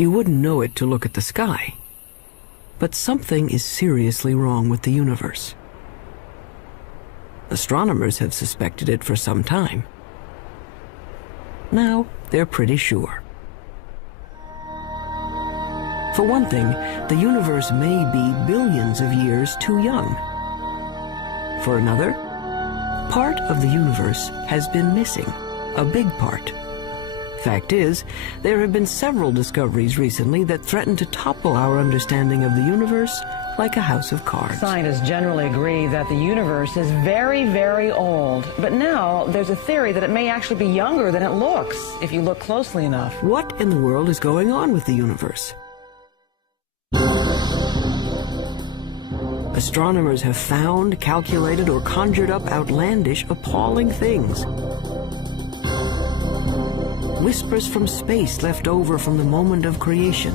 You wouldn't know it to look at the sky. But something is seriously wrong with the universe. Astronomers have suspected it for some time. Now, they're pretty sure. For one thing, the universe may be billions of years too young. For another, part of the universe has been missing, a big part. Fact is, there have been several discoveries recently that threaten to topple our understanding of the universe like a house of cards. Scientists generally agree that the universe is very, very old. But now there's a theory that it may actually be younger than it looks, if you look closely enough. What in the world is going on with the universe? Astronomers have found, calculated, or conjured up outlandish, appalling things. Whispers from space left over from the moment of creation.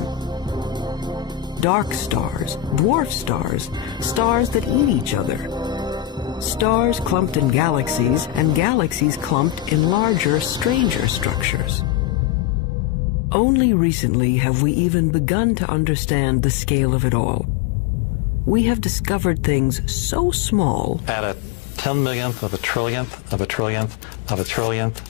Dark stars, dwarf stars, stars that eat each other. Stars clumped in galaxies, and galaxies clumped in larger, stranger structures. Only recently have we even begun to understand the scale of it all. We have discovered things so small. At a 10 millionth of a trillionth of a trillionth of a trillionth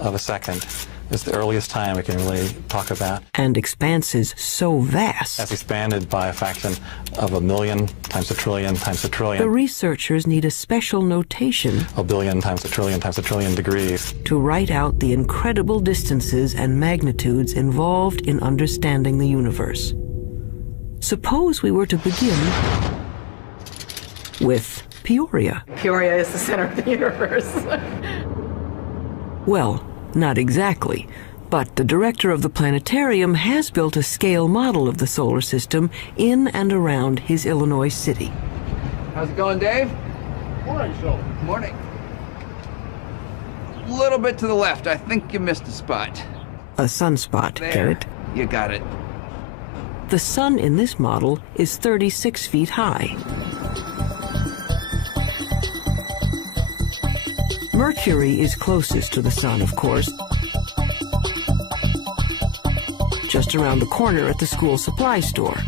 of a second is the earliest time we can really talk about. And expanses so vast. That's expanded by a fraction of a million times a trillion times a trillion. The researchers need a special notation. A billion times a trillion degrees. To write out the incredible distances and magnitudes involved in understanding the universe. Suppose we were to begin with Peoria. Peoria is the center of the universe. Well, not exactly, but the director of the planetarium has built a scale model of the solar system in and around his Illinois city. How's it going, Dave? Morning, Phil. Morning. A little bit to the left. I think you missed a spot. A sunspot, There. Garrett. You got it. The sun in this model is 36 feet high. Mercury is closest to the sun, of course, just around the corner at the school supply store.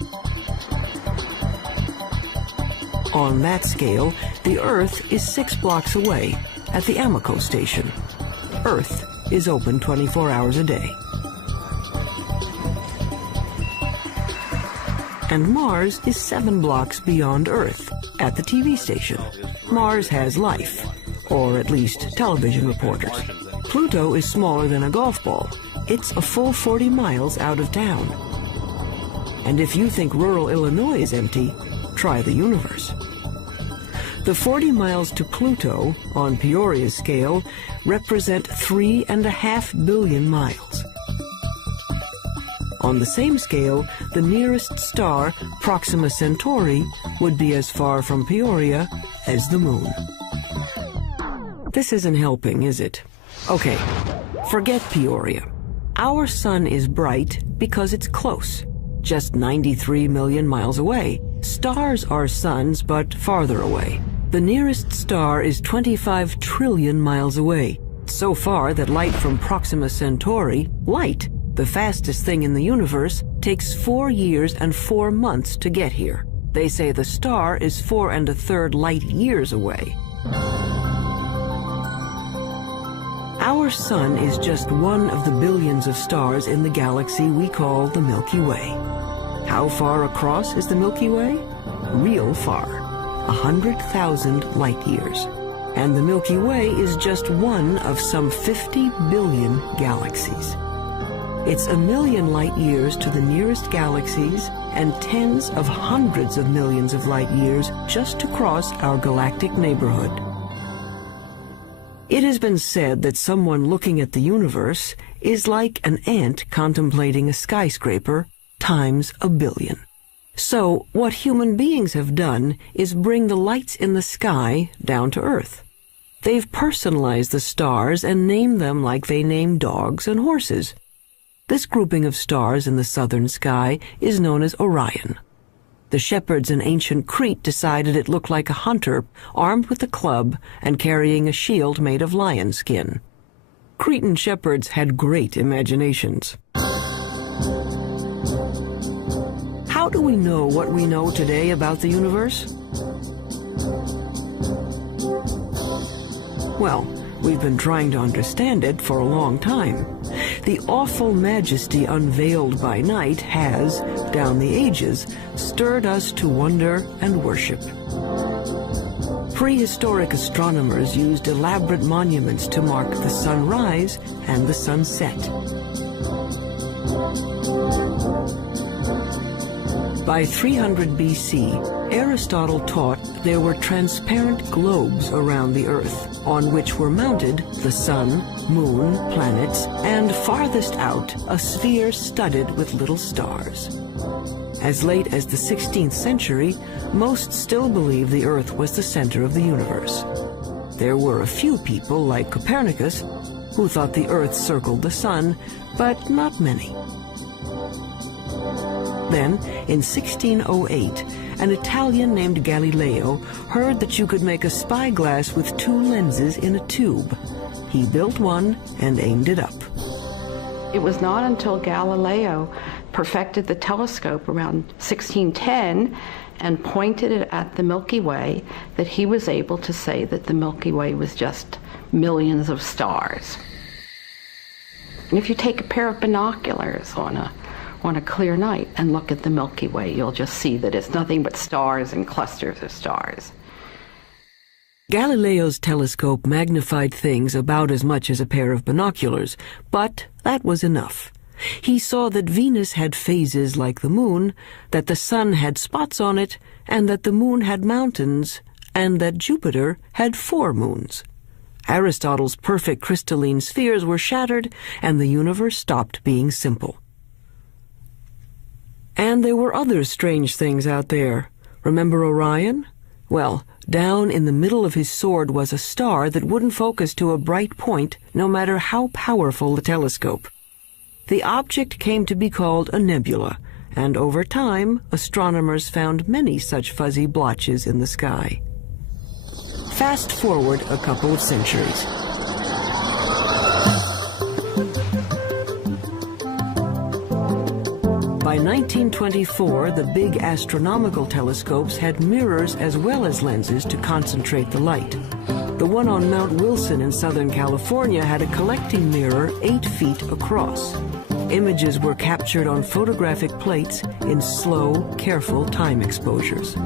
On that scale, the Earth is 6 blocks away at the Amoco station. Earth is open 24 hours a day. And Mars is 7 blocks beyond Earth at the TV station. Mars has life, or at least television reporters. Pluto is smaller than a golf ball. It's a full 40 miles out of town. And if you think rural Illinois is empty, try the universe. The 40 miles to Pluto, on Peoria's scale, represent 3.5 billion miles. On the same scale, the nearest star, Proxima Centauri, would be as far from Peoria as the moon. This isn't helping, is it? Okay, forget Peoria. Our sun is bright because it's close, just 93 million miles away. Stars are suns, but farther away. The nearest star is 25 trillion miles away, so far that light from Proxima Centauri, light, the fastest thing in the universe, takes 4 years and 4 months to get here. They say the star is 4 1/3 light years away. Our sun is just one of the billions of stars in the galaxy we call the Milky Way. How far across is the Milky Way? Real far, 100,000 light years. And the Milky Way is just one of some 50 billion galaxies. It's a million light years to the nearest galaxies and tens of hundreds of millions of light years just to cross our galactic neighborhood. It has been said that someone looking at the universe is like an ant contemplating a skyscraper times a billion. So what human beings have done is bring the lights in the sky down to Earth. They've personalized the stars and named them like they name dogs and horses. This grouping of stars in the southern sky is known as Orion. The shepherds in ancient Crete decided it looked like a hunter armed with a club and carrying a shield made of lion skin. Cretan shepherds had great imaginations. do we know what we know today about the universe? Well, we've been trying to understand it for a long time. The awful majesty unveiled by night has, down the ages, stirred us to wonder and worship. Prehistoric astronomers used elaborate monuments to mark the sunrise and the sunset. By 300 BC, Aristotle taught there were transparent globes around the Earth, on which were mounted the sun, moon, planets, and farthest out, a sphere studded with little stars. As late as the 16th century, most still believed the Earth was the center of the universe. There were a few people, like Copernicus, who thought the Earth circled the sun, but not many. Then, in 1608, an Italian named Galileo heard that you could make a spyglass with two lenses in a tube. He built one and aimed it up. It was not until Galileo perfected the telescope around 1610 and pointed it at the Milky Way that he was able to say that the Milky Way was just millions of stars. And if you take a pair of binoculars on a clear night and look at the Milky Way, you'll just see that it's nothing but stars and clusters of stars. Galileo's telescope magnified things about as much as a pair of binoculars, but that was enough. He saw that Venus had phases like the moon, that the sun had spots on it, and that the moon had mountains, and that Jupiter had 4 moons. Aristotle's perfect crystalline spheres were shattered, and the universe stopped being simple. And there were other strange things out there. Remember Orion? Well, down in the middle of his sword was a star that wouldn't focus to a bright point, no matter how powerful the telescope. The object came to be called a nebula, and over time, astronomers found many such fuzzy blotches in the sky. Fast forward a couple of centuries. By 1924, the big astronomical telescopes had mirrors as well as lenses to concentrate the light. The one on Mount Wilson in Southern California had a collecting mirror 8 feet across. Images were captured on photographic plates in slow, careful time exposures.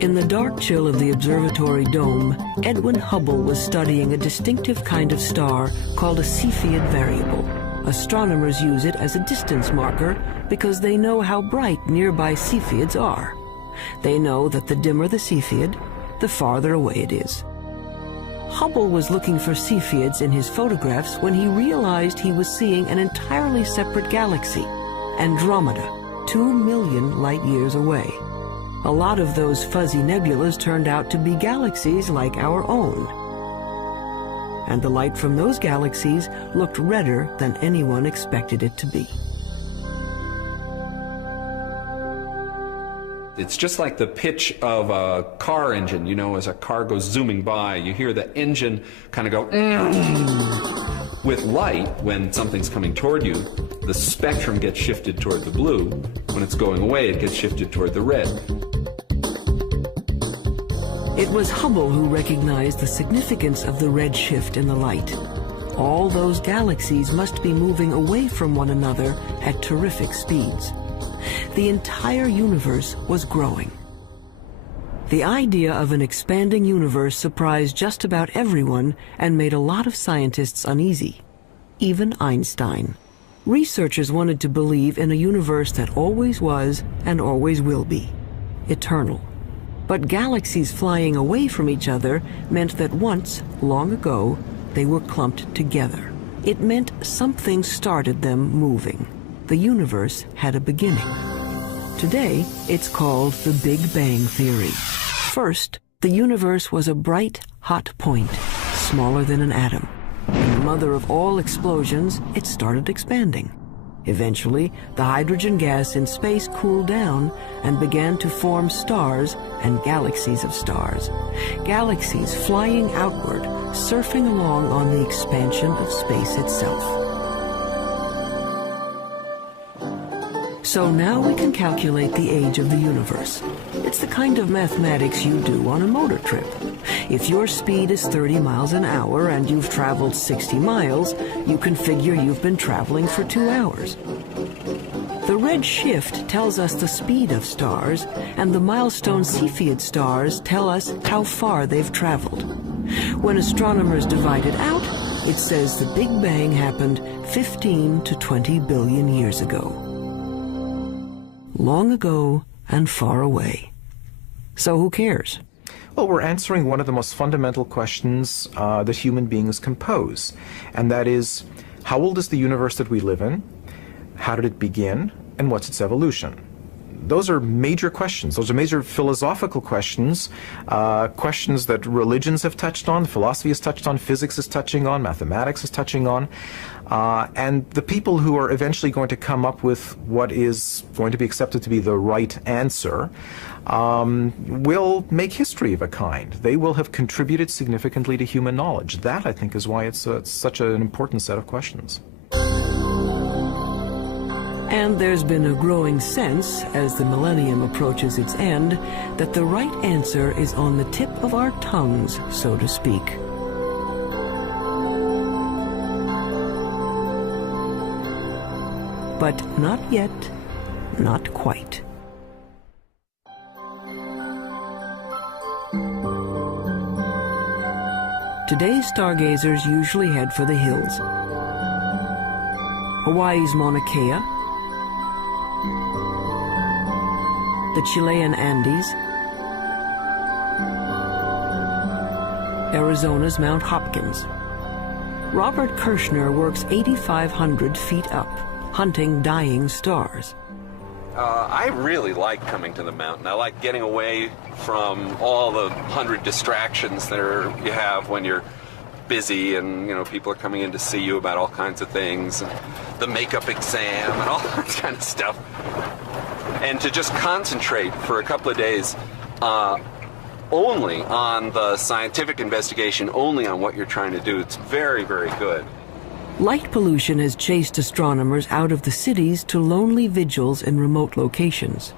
In the dark chill of the observatory dome, Edwin Hubble was studying a distinctive kind of star called a Cepheid variable. Astronomers use it as a distance marker because they know how bright nearby Cepheids are. They know that the dimmer the Cepheid, the farther away it is. Hubble was looking for Cepheids in his photographs when he realized he was seeing an entirely separate galaxy, Andromeda, 2 million light-years away. A lot of those fuzzy nebulas turned out to be galaxies like our own. And the light from those galaxies looked redder than anyone expected it to be. It's just like the pitch of a car engine. You know, as a car goes zooming by, you hear the engine kind of go. With light, when something's coming toward you, the spectrum gets shifted toward the blue. When it's going away, it gets shifted toward the red. It was Hubble who recognized the significance of the red shift in the light. All those galaxies must be moving away from one another at terrific speeds. The entire universe was growing. The idea of an expanding universe surprised just about everyone and made a lot of scientists uneasy, even Einstein. Researchers wanted to believe in a universe that always was and always will be, eternal. But galaxies flying away from each other meant that once, long ago, they were clumped together. It meant something started them moving. The universe had a beginning. Today, it's called the Big Bang Theory. First, the universe was a bright, hot point, smaller than an atom. And the mother of all explosions, it started expanding. Eventually, the hydrogen gas in space cooled down and began to form stars and galaxies of stars. Galaxies flying outward, surfing along on the expansion of space itself. So now we can calculate the age of the universe. It's the kind of mathematics you do on a motor trip. If your speed is 30 miles an hour and you've traveled 60 miles, you can figure you've been traveling for 2 hours. The red shift tells us the speed of stars, and the milestone Cepheid stars tell us how far they've traveled. When astronomers divide it out, it says the Big Bang happened 15 to 20 billion years ago. Long ago and far away. So who cares? Well, we're answering one of the most fundamental questions that human beings can pose, and that is, how old is the universe that we live in? How did it begin? And what's its evolution? Those are major questions. Those are major philosophical questions, questions that religions have touched on, philosophy has touched on, physics is touching on, mathematics is touching on. And the people who are eventually going to come up with what is going to be accepted to be the right answer will make history of a kind. They will have contributed significantly to human knowledge. That, I think, is why it's such an important set of questions. And there's been a growing sense, as the millennium approaches its end, that the right answer is on the tip of our tongues, so to speak. But not yet, not quite. Today's stargazers usually head for the hills. Hawaii's Mauna Kea, the Chilean Andes, Arizona's Mount Hopkins. Robert Kirshner works 8,500 feet up, hunting dying stars. I really like coming to the mountain. I like getting away from all the 100 distractions that you have when you're busy, and people are coming in to see you about all kinds of things, and the makeup exam and all that kind of stuff. And to just concentrate for a couple of days only on the scientific investigation, only on what you're trying to do, it's very, very good. Light pollution has chased astronomers out of the cities to lonely vigils in remote locations.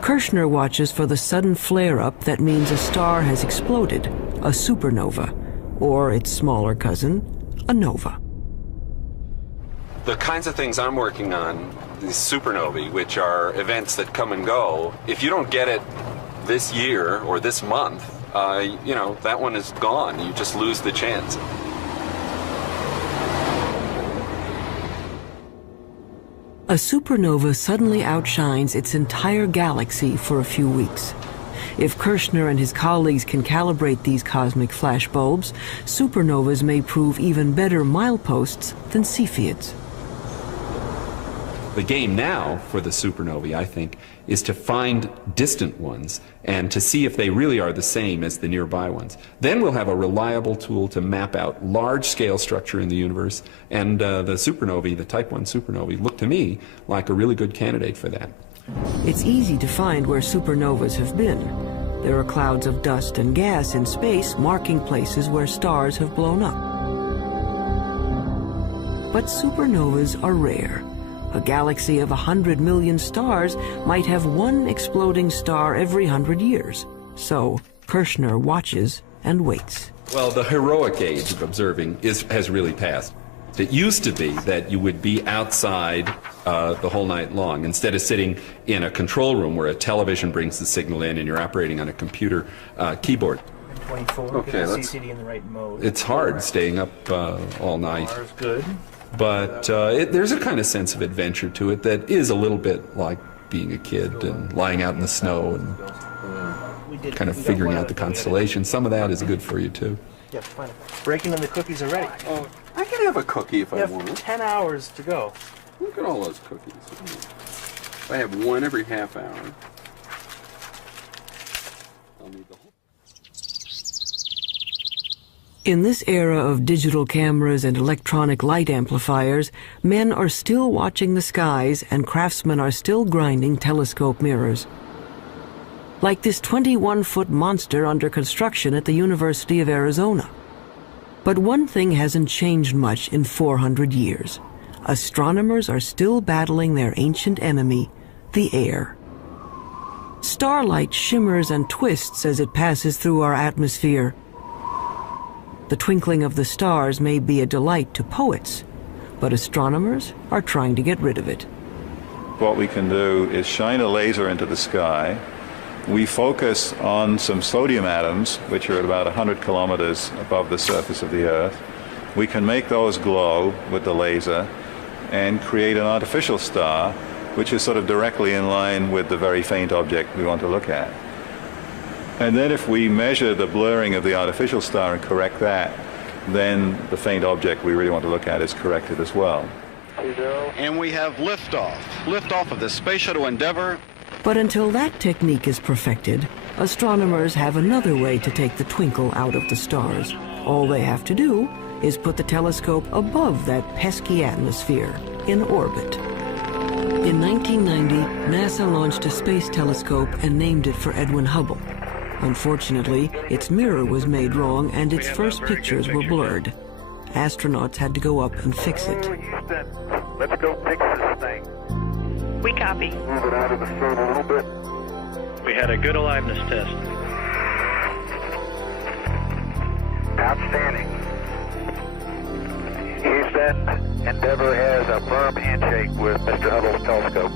Kirshner watches for the sudden flare-up that means a star has exploded, a supernova, or its smaller cousin, a nova. The kinds of things I'm working on, these supernovae, which are events that come and go, if you don't get it this year or this month, that one is gone. You just lose the chance. A supernova suddenly outshines its entire galaxy for a few weeks. If Kirshner and his colleagues can calibrate these cosmic flashbulbs, supernovas may prove even better mileposts than Cepheids. The game now for the supernovae, I think, is to find distant ones and to see if they really are the same as the nearby ones. Then we'll have a reliable tool to map out large-scale structure in the universe, and the supernovae, the Type 1 supernovae, look to me like a really good candidate for that. It's easy to find where supernovas have been. There are clouds of dust and gas in space marking places where stars have blown up. But supernovas are rare. A galaxy of 100 million stars might have one exploding star every 100 years. So Kirshner watches and waits. Well, the heroic age of observing has really passed. It used to be that you would be outside the whole night long, instead of sitting in a control room where a television brings the signal in and you're operating on a computer keyboard. 24, okay, CCD in the right mode. It's hard staying up all night. Ours good. But there's a kind of sense of adventure to it that is a little bit like being a kid and lying out in the snow and kind of figuring out the constellations. Some of that is good for you, too. Yeah, fine. Breaking in the cookies already. Oh, I can have a cookie if I want. You have 10 hours to go. Look at all those cookies. I have one every half hour. I'll need the whole. In this era of digital cameras and electronic light amplifiers, men are still watching the skies and craftsmen are still grinding telescope mirrors. Like this 21-foot monster under construction at the University of Arizona. But one thing hasn't changed much in 400 years. astronomers are still battling their ancient enemy, the air. Starlight shimmers and twists as it passes through our atmosphere. The twinkling of the stars may be a delight to poets, but astronomers are trying to get rid of it. What we can do is shine a laser into the sky. We focus on some sodium atoms, which are at about 100 kilometers above the surface of the Earth. We can make those glow with the laser and create an artificial star, which is sort of directly in line with the very faint object we want to look at. And then if we measure the blurring of the artificial star and correct that, then the faint object we really want to look at is corrected as well. And we have liftoff of the Space Shuttle Endeavour. But until that technique is perfected, astronomers have another way to take the twinkle out of the stars. All they have to do is put the telescope above that pesky atmosphere, in orbit. In 1990, NASA launched a space telescope and named it for Edwin Hubble. Unfortunately, its mirror was made wrong and its first pictures were blurred. Astronauts had to go up and fix it. Let's go fix this thing. We copy. Move it out of the sun a little bit. We had a good aliveness test. Outstanding. Houston, Endeavour has a firm handshake with Mr. Hubble's telescope.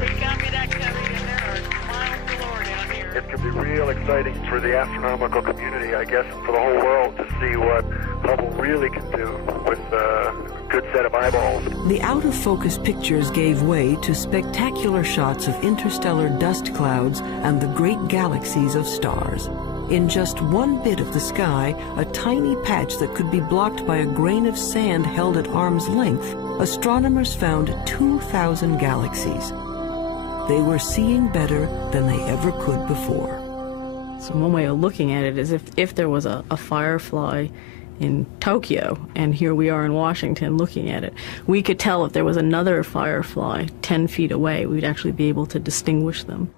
We copy that, Cody, and there are miles galore down here. It could be real exciting for the astronomical community, I guess, and for the whole world to see what Hubble really can do with a good set of eyeballs. The out-of-focus pictures gave way to spectacular shots of interstellar dust clouds and the great galaxies of stars. In just one bit of the sky, a tiny patch that could be blocked by a grain of sand held at arm's length, astronomers found 2,000 galaxies. They were seeing better than they ever could before. So one way of looking at it is if there was a firefly in Tokyo, and here we are in Washington looking at it, we could tell if there was another firefly 10 feet away, we'd actually be able to distinguish them.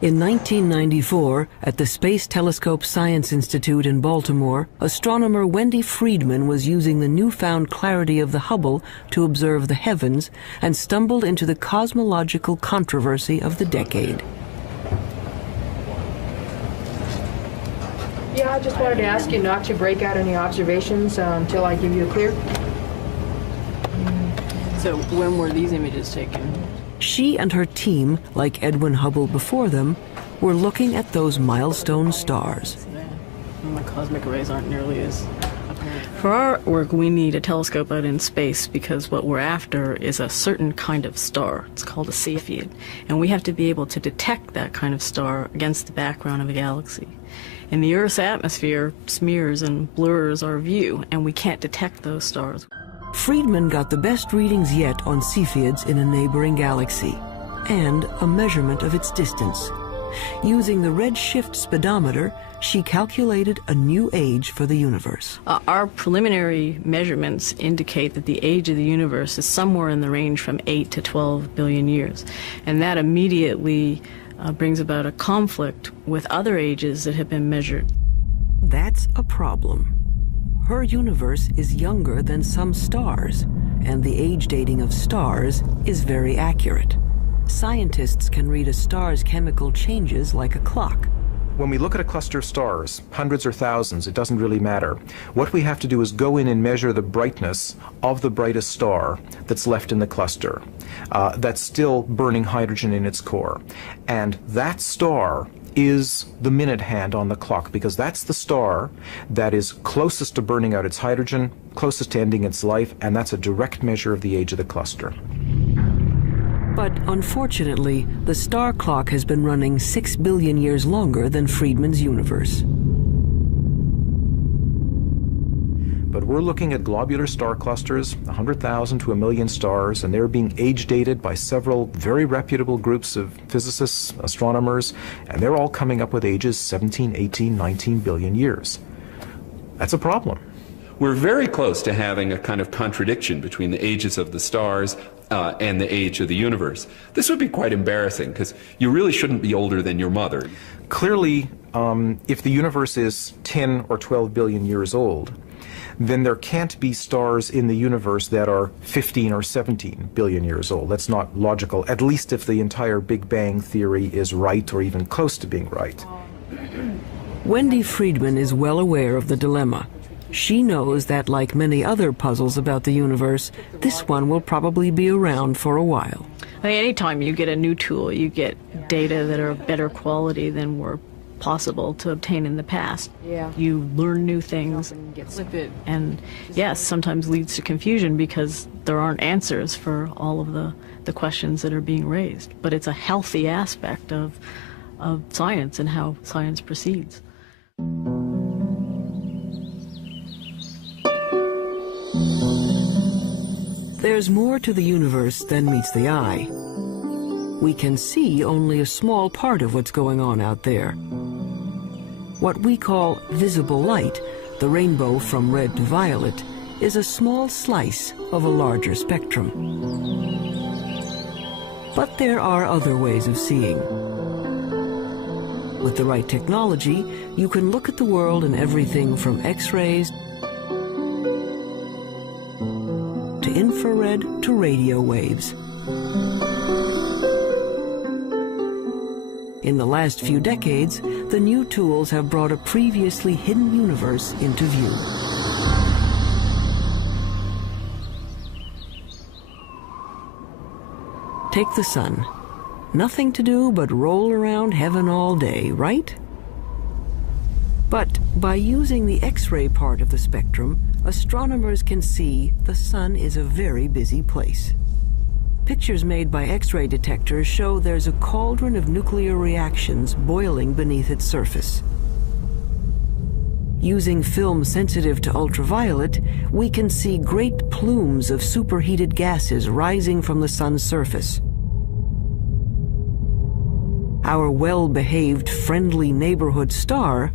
In 1994, at the Space Telescope Science Institute in Baltimore, astronomer Wendy Friedman was using the newfound clarity of the Hubble to observe the heavens and stumbled into the cosmological controversy of the decade. Yeah, I just wanted to ask you not to break out any observations until I give you a clear. So when were these images taken? She and her team, like Edwin Hubble before them, were looking at those milestone stars. The cosmic rays aren't nearly as apparent. For our work, we need a telescope out in space because what we're after is a certain kind of star. It's called a Cepheid. And we have to be able to detect that kind of star against the background of a galaxy. And the Earth's atmosphere smears and blurs our view, and we can't detect those stars. Friedman got the best readings yet on Cepheids in a neighboring galaxy, and a measurement of its distance. Using the redshift speedometer, she calculated a new age for the universe. Our preliminary measurements indicate that the age of the universe is somewhere in the range from 8 to 12 billion years. And that immediately brings about a conflict with other ages that have been measured. That's a problem. Her universe is younger than some stars, and the age dating of stars is very accurate. Scientists can read a star's chemical changes like a clock. When we look at a cluster of stars, hundreds or thousands, it doesn't really matter. What we have to do is go in and measure the brightness of the brightest star that's left in the cluster, that's still burning hydrogen in its core. And that star is the minute hand on the clock, because that's the star that is closest to burning out its hydrogen, closest to ending its life, and that's a direct measure of the age of the cluster. But unfortunately, the star clock has been running 6 billion years longer than Friedman's universe. But we're looking at globular star clusters, 100,000 to 1 million stars, and they're being age dated by several very reputable groups of physicists, astronomers, and they're all coming up with ages 17, 18, 19 billion years. That's a problem. We're very close to having a kind of contradiction between the ages of the stars and the age of the universe. This would be quite embarrassing, because you really shouldn't be older than your mother. Clearly, if the universe is 10 or 12 billion years old, then there can't be stars in the universe that are 15 or 17 billion years old. That's not logical, at least if the entire Big Bang theory is right or even close to being right. Wendy Friedman is well aware of the dilemma. She knows that, like many other puzzles about the universe, this one will probably be around for a while. I mean, anytime you get a new tool, you get data that are of better quality than were possible to obtain in the past. Yeah. You learn new things and yes, sometimes leads to confusion because there aren't answers for all of the questions that are being raised. But it's a healthy aspect of science and how science proceeds. There's more to the universe than meets the eye. We can see only a small part of what's going on out there. What we call visible light, the rainbow from red to violet, is a small slice of a larger spectrum. But there are other ways of seeing. With the right technology, you can look at the world in everything from X-rays to infrared to radio waves. In the last few decades, the new tools have brought a previously hidden universe into view. Take the sun. Nothing to do but roll around heaven all day, right? But by using the X-ray part of the spectrum, astronomers can see the sun is a very busy place. Pictures made by X-ray detectors show there's a cauldron of nuclear reactions boiling beneath its surface. Using film sensitive to ultraviolet, we can see great plumes of superheated gases rising from the sun's surface. Our well-behaved, friendly neighborhood star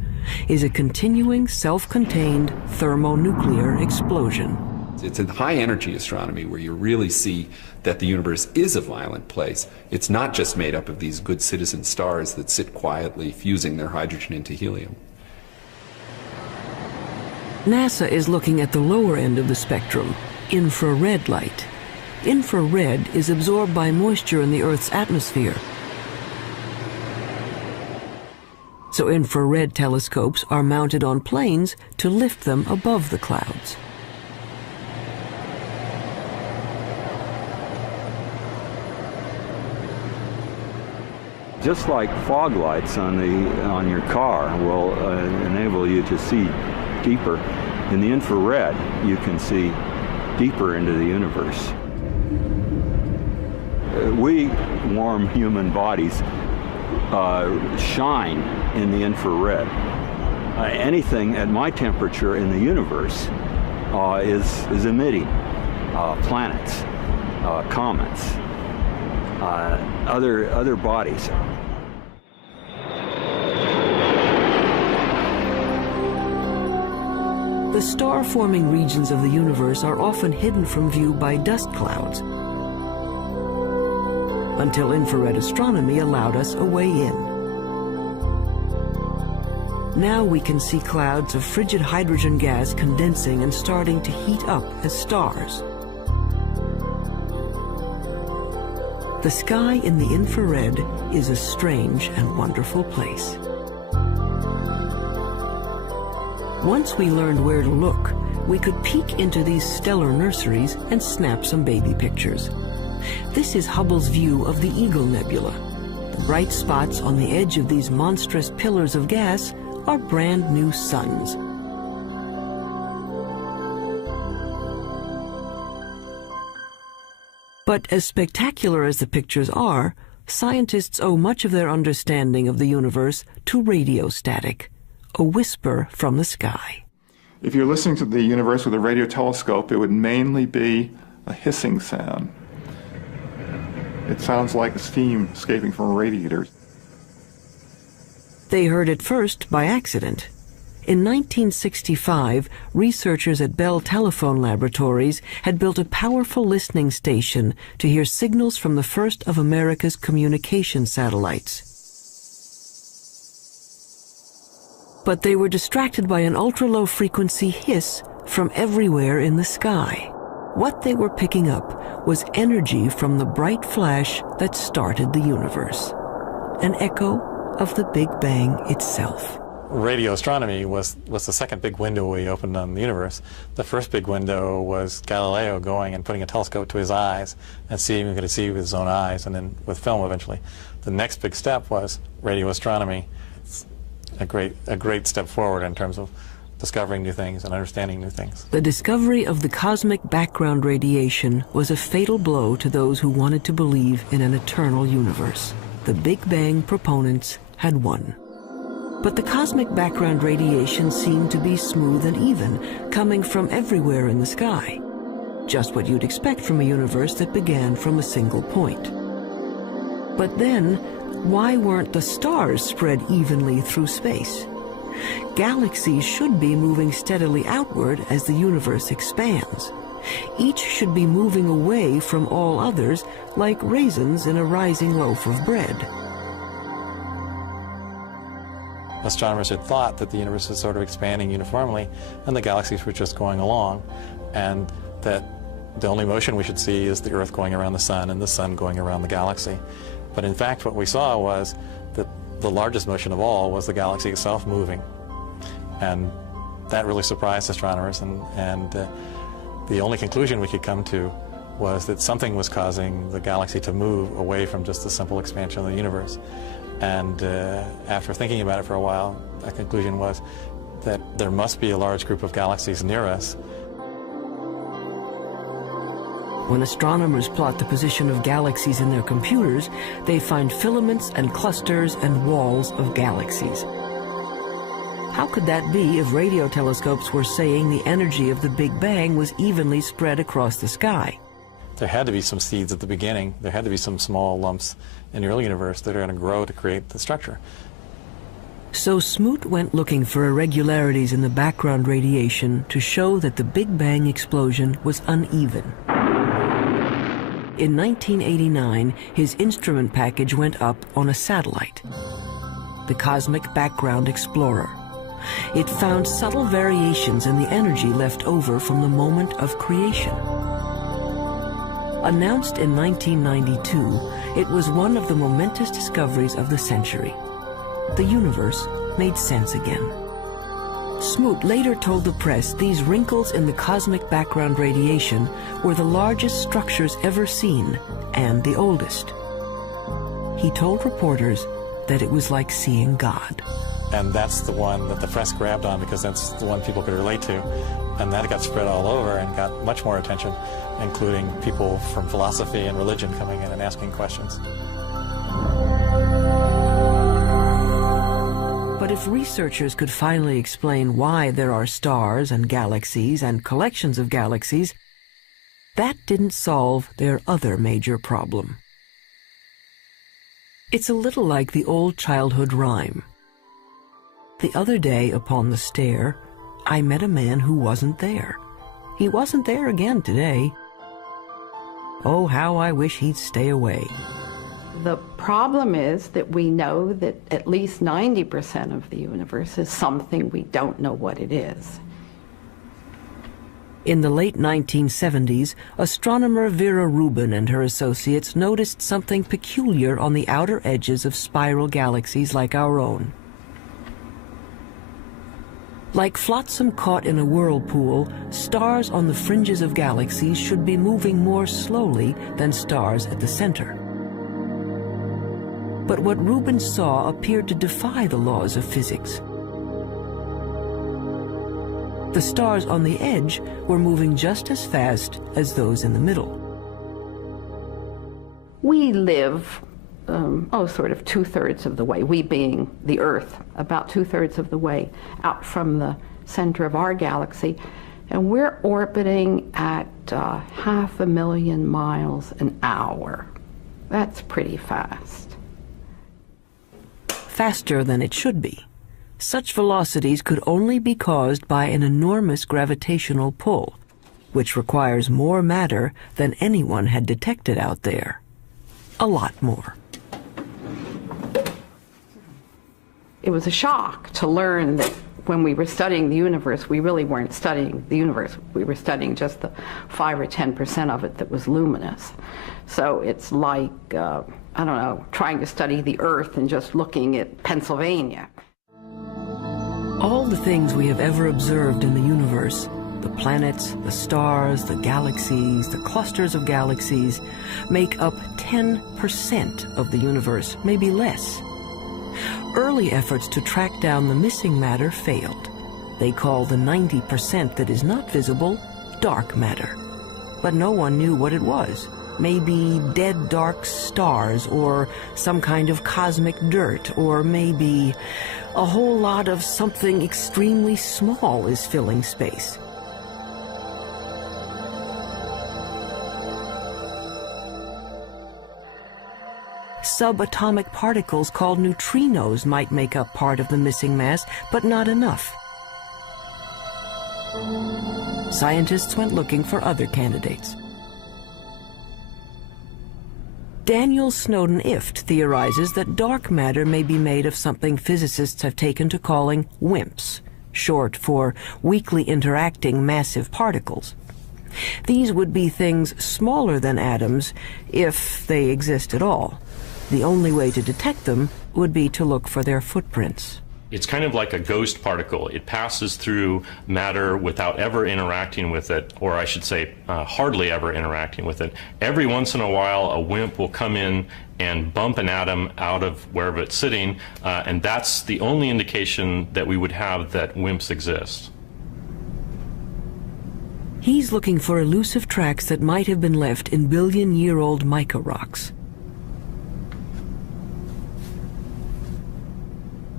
is a continuing, self-contained thermonuclear explosion. It's in high-energy astronomy where you really see that the universe is a violent place. It's not just made up of these good citizen stars that sit quietly fusing their hydrogen into helium. NASA is looking at the lower end of the spectrum, infrared light. Infrared is absorbed by moisture in the Earth's atmosphere. So infrared telescopes are mounted on planes to lift them above the clouds. Just like fog lights on your car will enable you to see deeper, in the infrared you can see deeper into the universe. We warm human bodies shine in the infrared. Anything at my temperature in the universe is emitting planets, comets, other bodies. The star-forming regions of the universe are often hidden from view by dust clouds, until infrared astronomy allowed us a way in. Now we can see clouds of frigid hydrogen gas condensing and starting to heat up as stars. The sky in the infrared is a strange and wonderful place. Once we learned where to look, we could peek into these stellar nurseries and snap some baby pictures. This is Hubble's view of the Eagle Nebula. The bright spots on the edge of these monstrous pillars of gas are brand new suns. But as spectacular as the pictures are, scientists owe much of their understanding of the universe to radiostatic, a whisper from the sky. If you're listening to the universe with a radio telescope, it would mainly be a hissing sound. It sounds like steam escaping from a radiator. They heard it first by accident. In 1965, researchers at Bell Telephone Laboratories had built a powerful listening station to hear signals from the first of America's communication satellites. But they were distracted by an ultra-low frequency hiss from everywhere in the sky. What they were picking up was energy from the bright flash that started the universe, an echo of the Big Bang itself. Radio astronomy was the second big window we opened on the universe. The first big window was Galileo going and putting a telescope to his eyes and seeing what he could see with his own eyes, and then with film eventually. The next big step was radio astronomy, a great step forward in terms of discovering new things and understanding new things. The discovery of the cosmic background radiation was a fatal blow to those who wanted to believe in an eternal universe. The Big Bang proponents had won. But the cosmic background radiation seemed to be smooth and even, coming from everywhere in the sky. Just what you'd expect from a universe that began from a single point. But then, why weren't the stars spread evenly through space? Galaxies should be moving steadily outward as the universe expands. Each should be moving away from all others like raisins in a rising loaf of bread. Astronomers had thought that the universe was sort of expanding uniformly and the galaxies were just going along, and that the only motion we should see is the Earth going around the sun and the sun going around the galaxy. But in fact what we saw was that the largest motion of all was the galaxy itself moving. And that really surprised astronomers, and the only conclusion we could come to was that something was causing the galaxy to move away from just the simple expansion of the universe. And after thinking about it for a while, the conclusion was that there must be a large group of galaxies near us. When astronomers plot the position of galaxies in their computers, they find filaments and clusters and walls of galaxies. How could that be if radio telescopes were saying the energy of the Big Bang was evenly spread across the sky? There had to be some seeds at the beginning. There had to be some small lumps in the early universe that are going to grow to create the structure. So Smoot went looking for irregularities in the background radiation to show that the Big Bang explosion was uneven. In 1989, his instrument package went up on a satellite, the Cosmic Background Explorer. It found subtle variations in the energy left over from the moment of creation. Announced in 1992, it was one of the momentous discoveries of the century. The universe made sense again. Smoot later told the press these wrinkles in the cosmic background radiation were the largest structures ever seen and the oldest. He told reporters that it was like seeing God. And that's the one that the press grabbed on because that's the one people could relate to. And that got spread all over and got much more attention, including people from philosophy and religion coming in and asking questions. But if researchers could finally explain why there are stars and galaxies and collections of galaxies, that didn't solve their other major problem. It's a little like the old childhood rhyme. The other day upon the stair, I met a man who wasn't there. He wasn't there again today. Oh, how I wish he'd stay away. The problem is that we know that at least 90% of the universe is something we don't know what it is. In the late 1970s, astronomer Vera Rubin and her associates noticed something peculiar on the outer edges of spiral galaxies like our own. Like flotsam caught in a whirlpool, stars on the fringes of galaxies should be moving more slowly than stars at the center. But what Rubin saw appeared to defy the laws of physics. The stars on the edge were moving just as fast as those in the middle. We live, sort of 2/3 of the way, we being the Earth, about 2/3 of the way out from the center of our galaxy, and we're orbiting at 500,000 miles an hour. That's pretty fast. Faster than it should be. Such velocities could only be caused by an enormous gravitational pull, which requires more matter than anyone had detected out there. A lot more. It was a shock to learn that when we were studying the universe, we really weren't studying the universe. We were studying just the 5 or 10% of it that was luminous. So it's like, I don't know, trying to study the Earth and just looking at Pennsylvania. All the things we have ever observed in the universe, the planets, the stars, the galaxies, the clusters of galaxies, make up 10% of the universe, maybe less. Early efforts to track down the missing matter failed. They call the 90% that is not visible dark matter. But no one knew what it was. Maybe dead dark stars, or some kind of cosmic dirt, or maybe a whole lot of something extremely small is filling space. Subatomic particles called neutrinos might make up part of the missing mass, but not enough. Scientists went looking for other candidates. Daniel Snowden Ift theorizes that dark matter may be made of something physicists have taken to calling WIMPs, short for weakly interacting massive particles. These would be things smaller than atoms, if they exist at all. The only way to detect them would be to look for their footprints. It's kind of like a ghost particle. It passes through matter without ever interacting with it, or I should say hardly ever interacting with it. Every once in a while, a WIMP will come in and bump an atom out of wherever it's sitting, and that's the only indication that we would have that WIMPs exist. He's looking for elusive tracks that might have been left in billion-year-old mica rocks.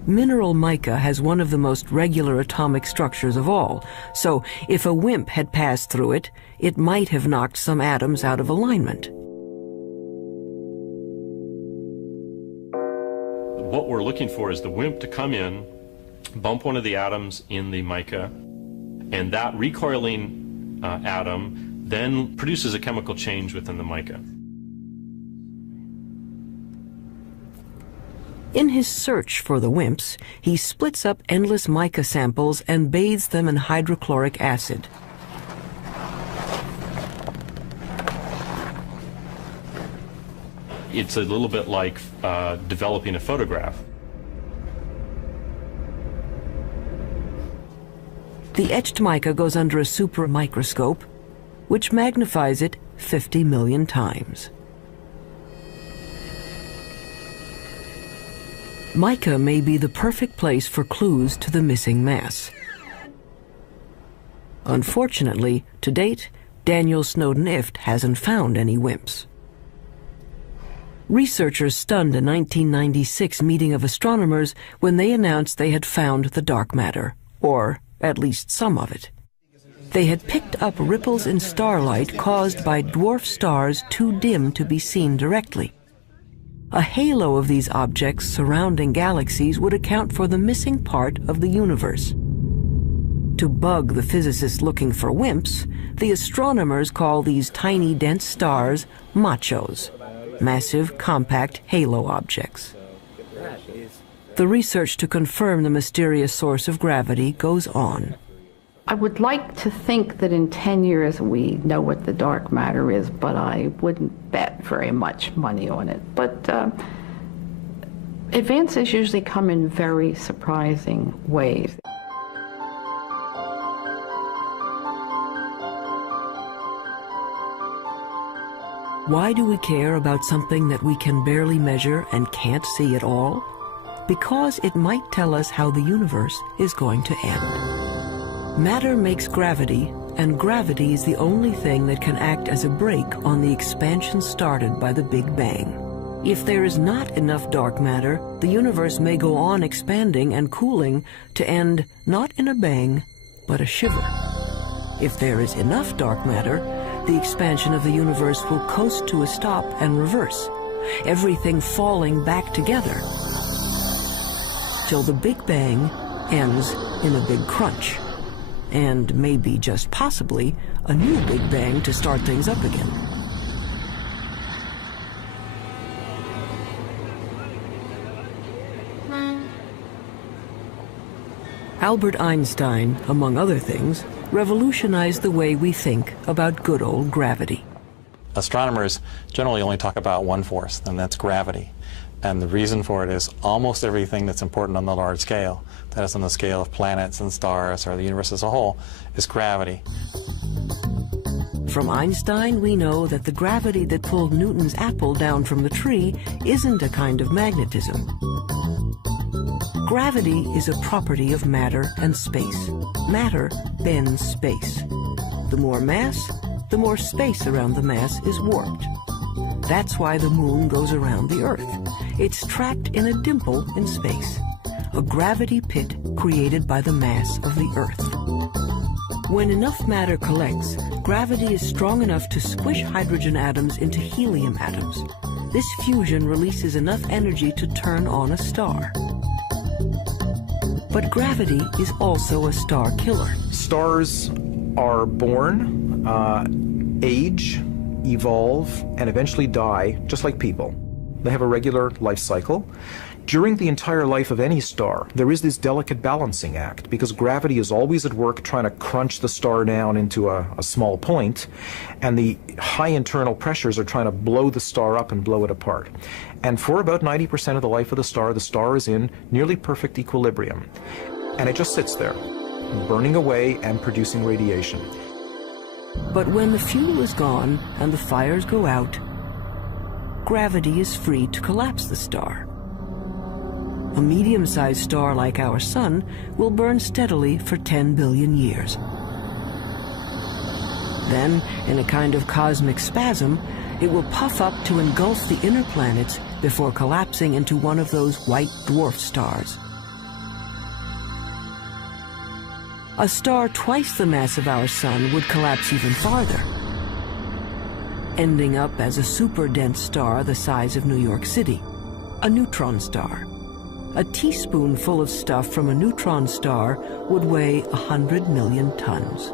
Mineral mica has one of the most regular atomic structures of all, so if a WIMP had passed through it, it might have knocked some atoms out of alignment. What we're looking for is the WIMP to come in, bump one of the atoms in the mica, and that recoiling atom then produces a chemical change within the mica. In his search for the WIMPs, he splits up endless mica samples and bathes them in hydrochloric acid. It's a little bit like developing a photograph. The etched mica goes under a supermicroscope, which magnifies it 50 million times. Mica may be the perfect place for clues to the missing mass. Unfortunately, to date, Daniel Snowden Ift hasn't found any WIMPs. Researchers stunned a 1996 meeting of astronomers when they announced they had found the dark matter, or at least some of it. They had picked up ripples in starlight caused by dwarf stars too dim to be seen directly. A halo of these objects surrounding galaxies would account for the missing part of the universe. To bug the physicists looking for WIMPs, the astronomers call these tiny dense stars machos, massive compact halo objects. The research to confirm the mysterious source of gravity goes on. I would like to think that in 10 years we know what the dark matter is, but I wouldn't bet very much money on it. But advances usually come in very surprising ways. Why do we care about something that we can barely measure and can't see at all? Because it might tell us how the universe is going to end. Matter makes gravity, and gravity is the only thing that can act as a brake on the expansion started by the Big Bang. If there is not enough dark matter, the universe may go on expanding and cooling to end not in a bang, but a shiver. If there is enough dark matter, the expansion of the universe will coast to a stop and reverse, everything falling back together, till the Big Bang ends in a big crunch. And maybe, just possibly, a new Big Bang to start things up again. Albert Einstein, among other things, revolutionized the way we think about good old gravity. Astronomers generally only talk about one force, and that's gravity. And the reason for it is almost everything that's important on the large scale, that is on the scale of planets and stars or the universe as a whole, is gravity. From Einstein, we know that the gravity that pulled Newton's apple down from the tree isn't a kind of magnetism. Gravity is a property of matter and space. Matter bends space. The more mass, the more space around the mass is warped. That's why the moon goes around the Earth. It's trapped in a dimple in space, a gravity pit created by the mass of the Earth. When enough matter collects, gravity is strong enough to squish hydrogen atoms into helium atoms. This fusion releases enough energy to turn on a star. But gravity is also a star killer. Stars are born, age, evolve, and eventually die, just like people. They have a regular life cycle. During the entire life of any star, there is this delicate balancing act, because gravity is always at work trying to crunch the star down into a small point, and the high internal pressures are trying to blow the star up and blow it apart. And for about 90% of the life of the star is in nearly perfect equilibrium. And it just sits there, burning away and producing radiation. But when the fuel is gone and the fires go out, gravity is free to collapse the star. A medium-sized star like our Sun will burn steadily for 10 billion years. Then, in a kind of cosmic spasm, it will puff up to engulf the inner planets before collapsing into one of those white dwarf stars. A star twice the mass of our Sun would collapse even farther, ending up as a super-dense star the size of New York City, a neutron star. A teaspoonful of stuff from a neutron star would weigh 100 million tons.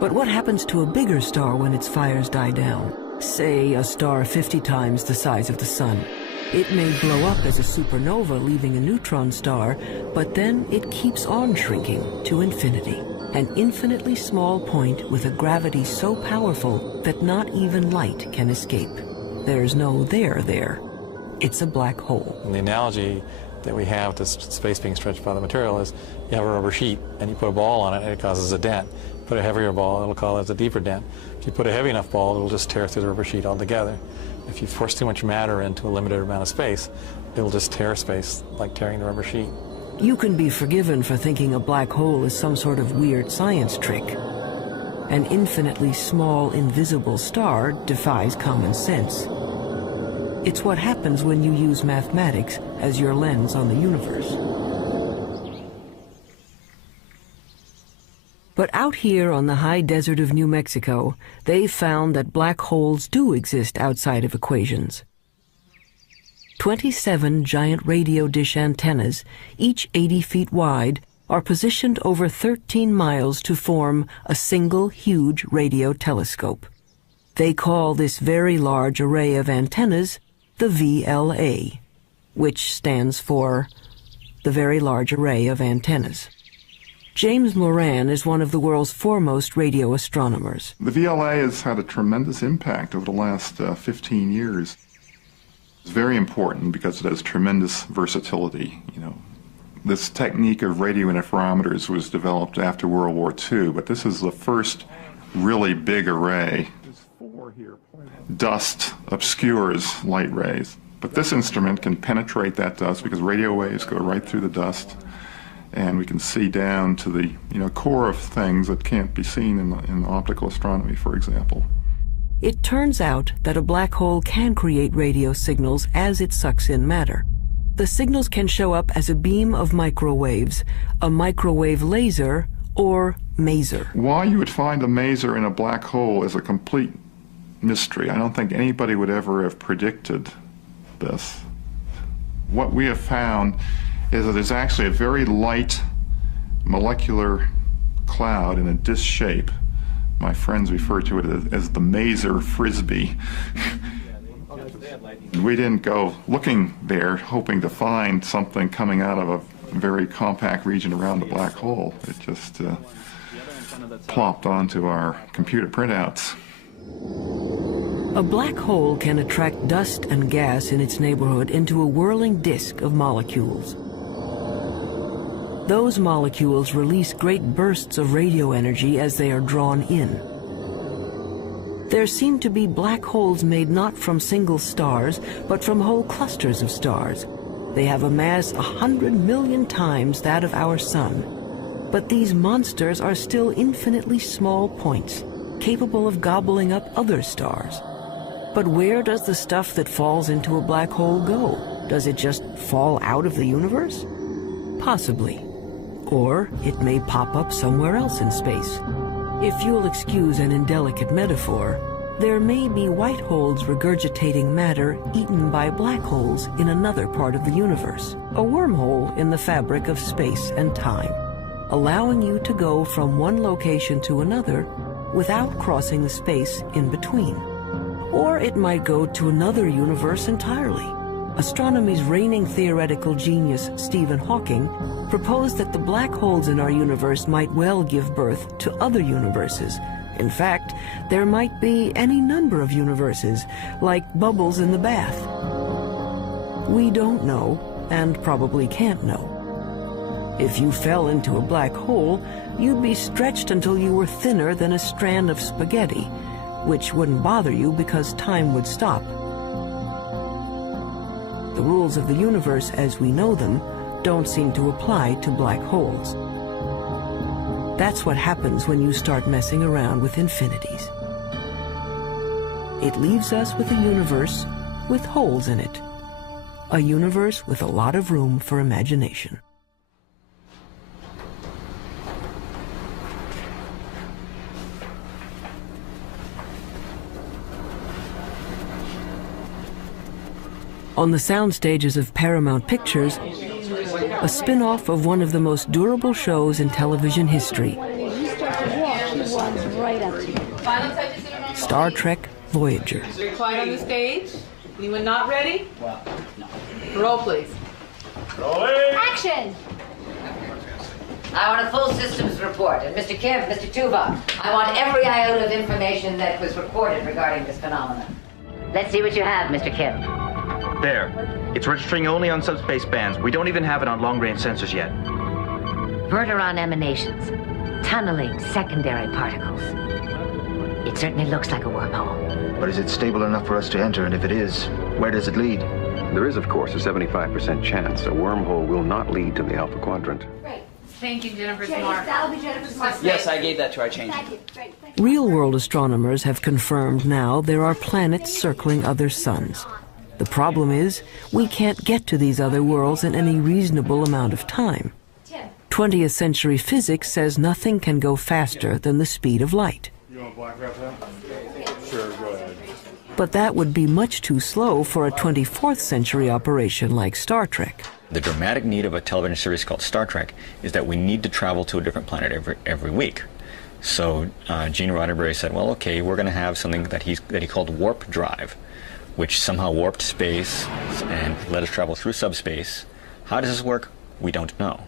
But what happens to a bigger star when its fires die down? Say a star 50 times the size of the Sun. It may blow up as a supernova, leaving a neutron star, but then it keeps on shrinking to infinity. An infinitely small point with a gravity so powerful that not even light can escape. There's no there there. It's a black hole. And the analogy that we have to space being stretched by the material is you have a rubber sheet and you put a ball on it and it causes a dent. Put a heavier ball, it'll cause a deeper dent. If you put a heavy enough ball, it'll just tear through the rubber sheet altogether. If you force too much matter into a limited amount of space, it'll just tear space like tearing the rubber sheet. You can be forgiven for thinking a black hole is some sort of weird science trick. An infinitely small, invisible star defies common sense. It's what happens when you use mathematics as your lens on the universe. But out here on the high desert of New Mexico, they've found that black holes do exist outside of equations. 27 giant radio dish antennas, each 80 feet wide, are positioned over 13 miles to form a single huge radio telescope. They call this very large array of antennas the VLA, which stands for the Very Large Array of Antennas. James Moran is one of the world's foremost radio astronomers. The VLA has had a tremendous impact over the last 15 years. It's very important because it has tremendous versatility. This technique of radio interferometers was developed after World War II, but this is the first really big array. Dust obscures light rays, but this instrument can penetrate that dust because radio waves go right through the dust, and we can see down to the core of things that can't be seen in optical astronomy, for example. It turns out that a black hole can create radio signals as it sucks in matter. The signals can show up as a beam of microwaves, a microwave laser, or maser. Why you would find a maser in a black hole is a complete mystery. I don't think anybody would ever have predicted this. What we have found is that there's actually a very light molecular cloud in a disc shape. My friends refer to it as the maser frisbee. We didn't go looking there hoping to find something coming out of very compact region around the black hole. It just plopped onto our computer printouts. A black hole can attract dust and gas in its neighborhood into a whirling disk of molecules. Those molecules release great bursts of radio energy as they are drawn in. There seem to be black holes made not from single stars, but from whole clusters of stars. They have a mass 100 million times that of our sun. But these monsters are still infinitely small points, capable of gobbling up other stars. But where does the stuff that falls into a black hole go? Does it just fall out of the universe? Possibly. Or it may pop up somewhere else in space. If you'll excuse an indelicate metaphor, there may be white holes regurgitating matter eaten by black holes in another part of the universe, a wormhole in the fabric of space and time, allowing you to go from one location to another without crossing the space in between. Or it might go to another universe entirely. Astronomy's reigning theoretical genius, Stephen Hawking, proposed that the black holes in our universe might well give birth to other universes. In fact, there might be any number of universes, like bubbles in the bath. We don't know, and probably can't know. If you fell into a black hole, you'd be stretched until you were thinner than a strand of spaghetti, which wouldn't bother you because time would stop. The rules of the universe as we know them don't seem to apply to black holes. That's what happens when you start messing around with infinities. It leaves us with a universe with holes in it. A universe with a lot of room for imagination. On the sound stages of Paramount Pictures, a spin-off of one of the most durable shows in television history, Star Trek Voyager. Quiet on the stage. Anyone not ready? Roll, please. Action! I want a full systems report. And Mr. Kim, Mr. Tuvok, I want every iota of information that was recorded regarding this phenomenon. Let's see what you have, Mr. Kim. There. It's registering only on subspace bands. We don't even have it on long-range sensors yet. Verteron emanations. Tunneling secondary particles. It certainly looks like a wormhole. But is it stable enough for us to enter? And if it is, where does it lead? There is, of course, a 75% chance a wormhole will not lead to the Alpha Quadrant. Great. Thank you, Jennifer's mark. That'll be Jennifer's mark. Yes, I gave that to our change. Thank you. Great. Real-world astronomers have confirmed now there are planets circling other suns. The problem is, we can't get to these other worlds in any reasonable amount of time. 20th century physics says nothing can go faster than the speed of light. You want black wrap that? Sure, go ahead. But that would be much too slow for a 24th century operation like Star Trek. The dramatic need of a television series called Star Trek is that we need to travel to a different planet every week. So Gene Roddenberry said, well, okay, we're going to have something that he called warp drive, which somehow warped space and let us travel through subspace. How does this work? We don't know.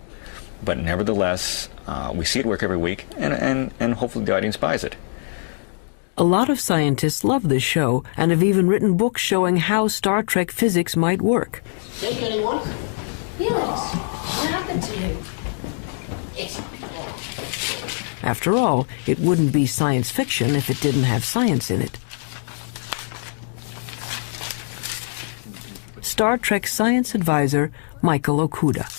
But nevertheless, we see it work every week, and hopefully the audience buys it. A lot of scientists love this show and have even written books showing how Star Trek physics might work. Shake anyone? Felix, what happened to you? After all, it wouldn't be science fiction if it didn't have science in it. Star Trek science advisor Michael Okuda.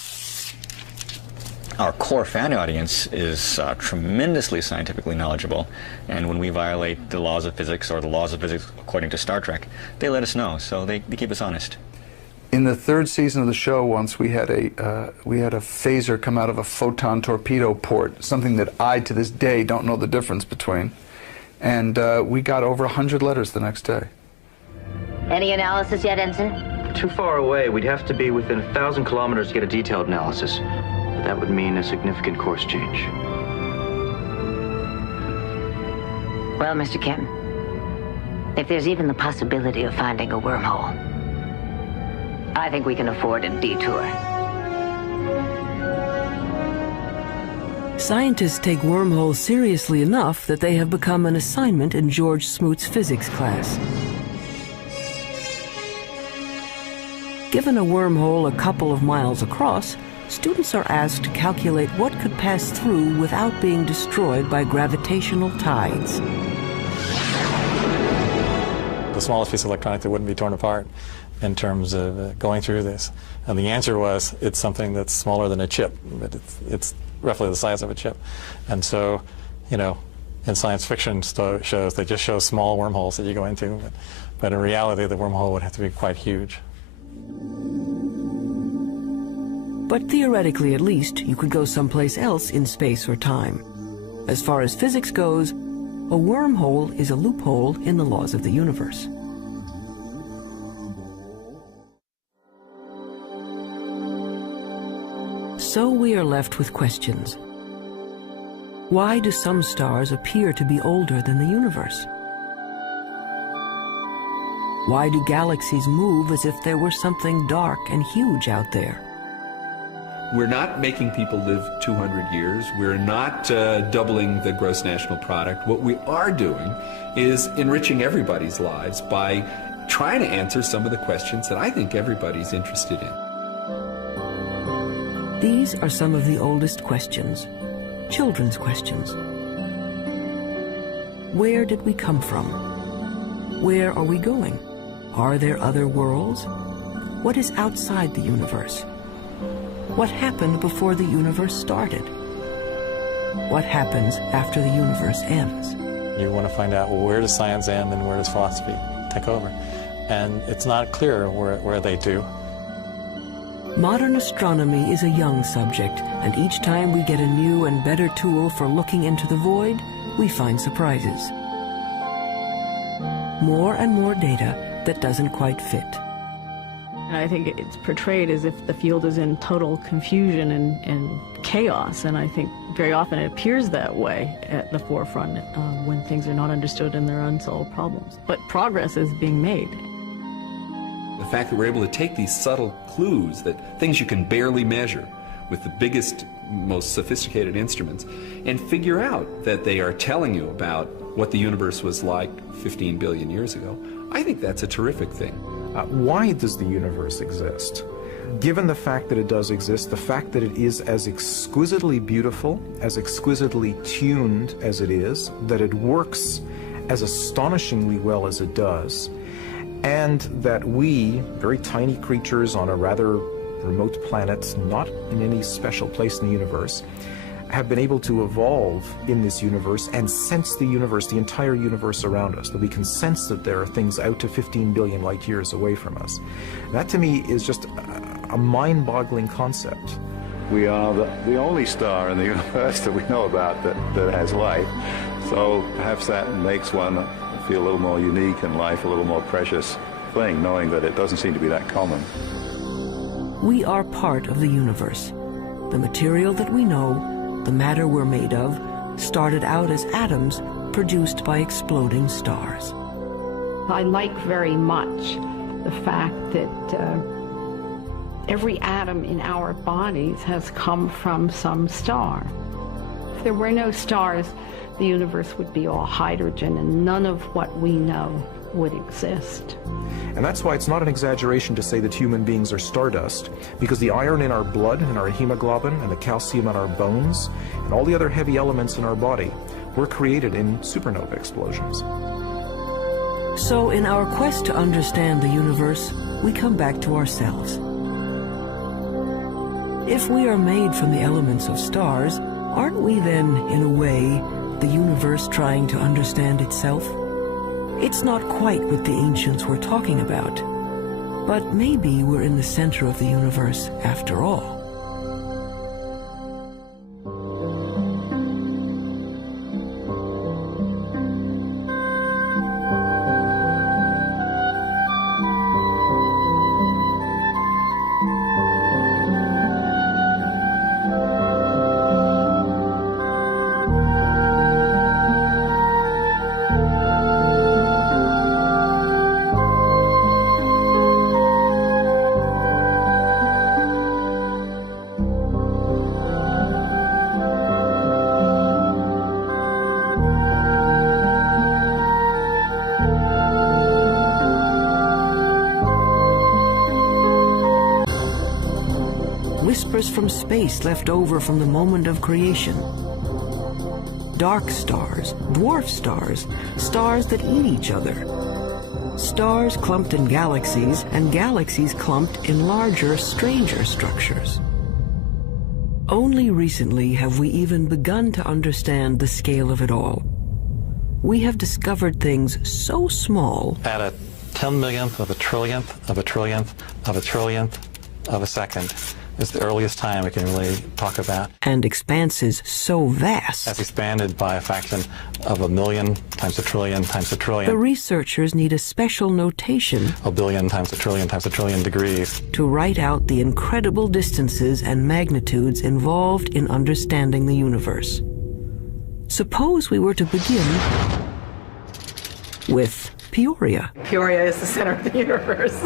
Our core fan audience is tremendously scientifically knowledgeable, and when we violate the laws of physics or the laws of physics according to Star Trek, they let us know, so they keep us honest. In the third season of the show, once we had a phaser come out of a photon torpedo port, something that I, to this day, don't know the difference between. And we got over 100 letters the next day. Any analysis yet, Ensign? Too far away. We'd have to be within 1,000 kilometers to get a detailed analysis. But that would mean a significant course change. Well, Mr. Kim, if there's even the possibility of finding a wormhole, I think we can afford a detour. Scientists take wormholes seriously enough that they have become an assignment in George Smoot's physics class. Given a wormhole a couple of miles across, students are asked to calculate what could pass through without being destroyed by gravitational tides. The smallest piece of electronic that wouldn't be torn apart in terms of going through this. And the answer was, it's something that's smaller than a chip, but it's roughly the size of a chip. And so, you know, in science fiction shows, they just show small wormholes that you go into, but in reality, the wormhole would have to be quite huge. But theoretically, at least, you could go someplace else in space or time. As far as physics goes, a wormhole is a loophole in the laws of the universe. So we are left with questions. Why do some stars appear to be older than the universe? Why do galaxies move as if there were something dark and huge out there? We're not making people live 200 years. We're not doubling the gross national product. What we are doing is enriching everybody's lives by trying to answer some of the questions that I think everybody's interested in. These are some of the oldest questions, children's questions. Where did we come from? Where are we going? Are there other worlds? What is outside the universe? What happened before the universe started? What happens after the universe ends? You want to find out, well, where does science end and where does philosophy take over? And it's not clear where they do. Modern astronomy is a young subject, and each time we get a new and better tool for looking into the void, we find surprises. More and more data that doesn't quite fit. And I think it's portrayed as if the field is in total confusion and chaos, and I think very often it appears that way at the forefront when things are not understood and there are unsolved problems. But progress is being made. The fact that we're able to take these subtle clues, that things you can barely measure with the biggest, most sophisticated instruments, and figure out that they are telling you about what the universe was like 15 billion years ago, I think that's a terrific thing. Why does the universe exist? Given the fact that it does exist, the fact that it is as exquisitely beautiful, as exquisitely tuned as it is, that it works as astonishingly well as it does, and that we, very tiny creatures on a rather remote planet, not in any special place in the universe, have been able to evolve in this universe and sense the universe, the entire universe around us, that we can sense that there are things out to 15 billion light years away from us. That to me is just a mind-boggling concept. We are the only star in the universe that we know about that has life, so perhaps that makes one feel a little more unique and life a little more precious thing, knowing that it doesn't seem to be that common. We are part of the universe. The material that we know, the matter we're made of, started out as atoms produced by exploding stars. I like very much the fact that every atom in our bodies has come from some star. If there were no stars, the universe would be all hydrogen and none of what we know would exist. And that's why it's not an exaggeration to say that human beings are stardust, because the iron in our blood and our hemoglobin and the calcium in our bones and all the other heavy elements in our body were created in supernova explosions. So in our quest to understand the universe, we come back to ourselves. If we are made from the elements of stars, aren't we then, in a way, the universe trying to understand itself? It's not quite what the ancients were talking about, but maybe we're in the center of the universe after all. whispers from space left over from the moment of creation. Dark stars, dwarf stars, stars that eat each other. Stars clumped in galaxies, and galaxies clumped in larger, stranger structures. Only recently have we even begun to understand the scale of it all. We have discovered things so small. At a 10 millionth of a trillionth of a trillionth of a trillionth of a second is the earliest time we can really talk about. And expanses so vast. That's expanded by a fraction of a million times a trillion times a trillion. The researchers need a special notation. A billion times a trillion degrees. To write out the incredible distances and magnitudes involved in understanding the universe. Suppose we were to begin with Peoria. Peoria is the center of the universe.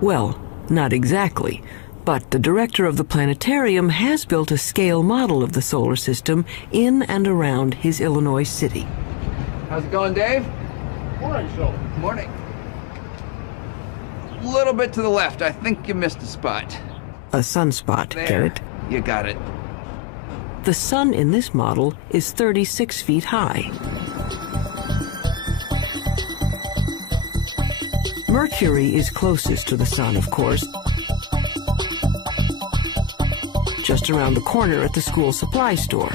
Well, not exactly, but the director of the planetarium has built a scale model of the solar system in and around his Illinois city. How's it going, Dave? Morning, Phil. Morning. A little bit to the left. I think you missed a spot. A sunspot, There. get it? You got it. The sun in this model is 36 feet high. Mercury is closest to the sun, of course. Just around the corner at the school supply store.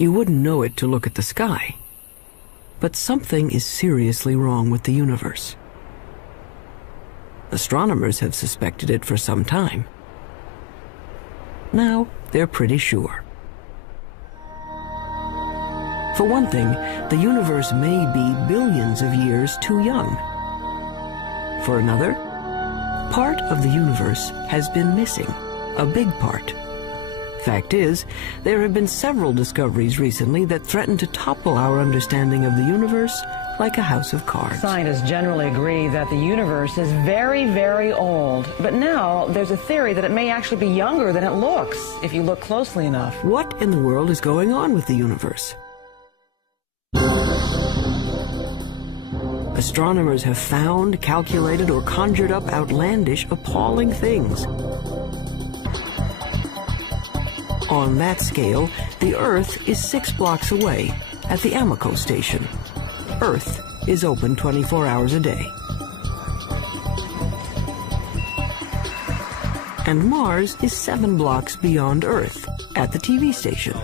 You wouldn't know it to look at the sky. But something is seriously wrong with the universe. Astronomers have suspected it for some time. Now, they're pretty sure. For one thing, the universe may be billions of years too young. For another, part of the universe has been missing, a big part. Fact is, there have been several discoveries recently that threaten to topple our understanding of the universe like a house of cards. Scientists generally agree that the universe is very, very old. But now there's a theory that it may actually be younger than it looks, if you look closely enough. What in the world is going on with the universe? Astronomers have found, calculated, or conjured up outlandish, appalling things. On that scale, the Earth is 6 blocks away at the Amoco station. Earth is open 24 hours a day. And Mars is 7 blocks beyond Earth at the TV station.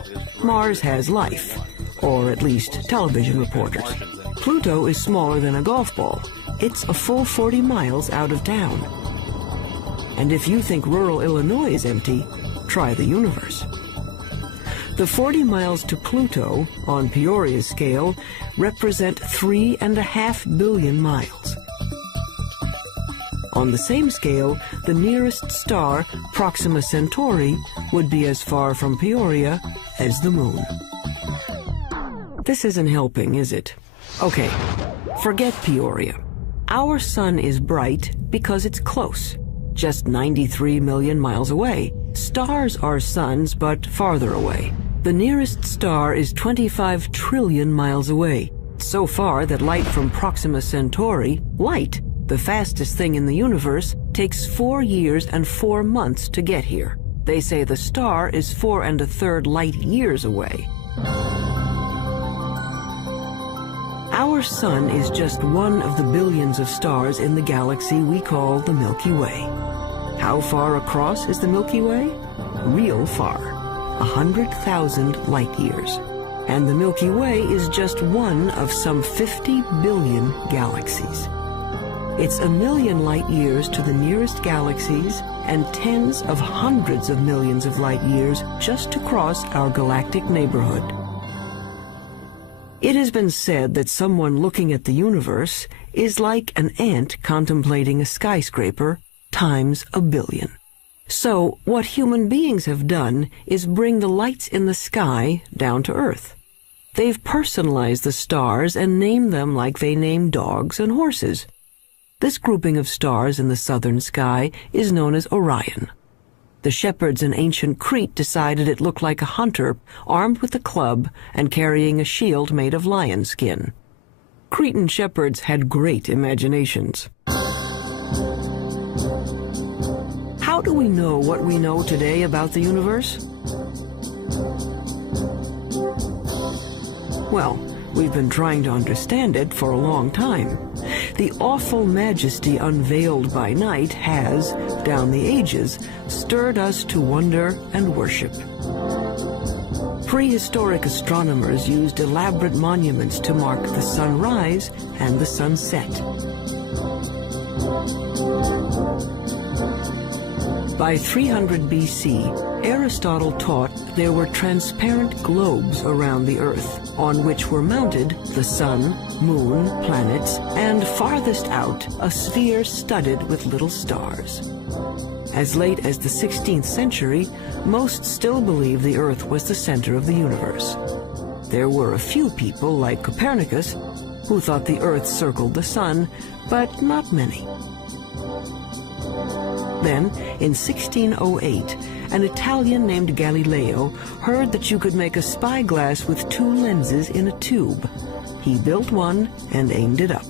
Mars has life, or at least television reporters. Pluto is smaller than a golf ball. It's a full 40 miles out of town. And if you think rural Illinois is empty, try the universe. The 40 miles to Pluto, on Peoria's scale, represent 3.5 billion miles. On the same scale, the nearest star, Proxima Centauri, would be as far from Peoria as the moon. This isn't helping, is it? Okay, forget Peoria. Our sun is bright because it's close, just 93 million miles away. Stars are suns, but farther away. The nearest star is 25 trillion miles away, so far that light from Proxima Centauri, light, the fastest thing in the universe, takes 4 years and 4 months to get here. They say the star is 4 1/3 light years away. Our sun is just one of the billions of stars in the galaxy we call the Milky Way. How far across is the Milky Way? Real far. 100,000 light years. And the Milky Way is just one of some 50 billion galaxies. It's 1 million light years to the nearest galaxies and tens of hundreds of millions of light years just to cross our galactic neighborhood. It has been said that someone looking at the universe is like an ant contemplating a skyscraper times 1 billion. So what human beings have done is bring the lights in the sky down to Earth. They've personalized the stars and named them like they name dogs and horses. This grouping of stars in the southern sky is known as Orion. The shepherds in ancient Crete decided it looked like a hunter armed with a club and carrying a shield made of lion skin. Cretan shepherds had great imaginations. How do we know what we know today about the universe? Well, we've been trying to understand it for a long time. The awful majesty unveiled by night has, down the ages, stirred us to wonder and worship. Prehistoric astronomers used elaborate monuments to mark the sunrise and the sunset. By 300 BC, Aristotle taught there were transparent globes around the Earth, on which were mounted the sun, moon, planets, and farthest out, a sphere studded with little stars. As late as the 16th century, most still believed the Earth was the center of the universe. There were a few people, like Copernicus, who thought the Earth circled the sun, but not many. Then, in 1608, an Italian named Galileo heard that you could make a spyglass with 2 lenses in a tube. He built one and aimed it up.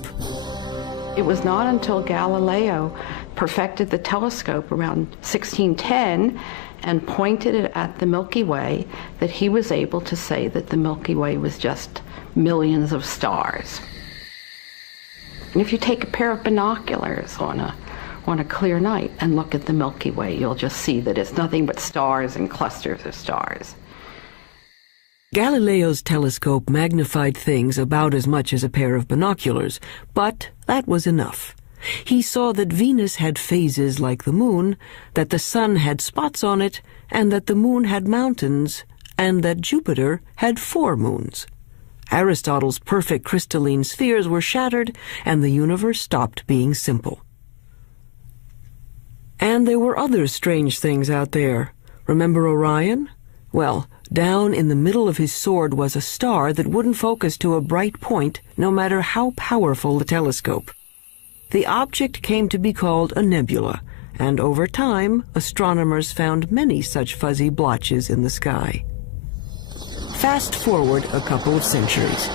It was not until Galileo perfected the telescope around 1610 and pointed it at the Milky Way that he was able to say that the Milky Way was just millions of stars. And if you take a pair of binoculars on a clear night and look at the Milky Way, you'll just see that it's nothing but stars and clusters of stars. Galileo's telescope magnified things about as much as a pair of binoculars, but that was enough. He saw that Venus had phases like the moon, that the sun had spots on it, and that the moon had mountains, and that Jupiter had 4 moons. Aristotle's perfect crystalline spheres were shattered, and the universe stopped being simple. And there were other strange things out there. Remember Orion? Well, down in the middle of his sword was a star that wouldn't focus to a bright point, no matter how powerful the telescope. The object came to be called a nebula, and over time, astronomers found many such fuzzy blotches in the sky. Fast forward a couple of centuries.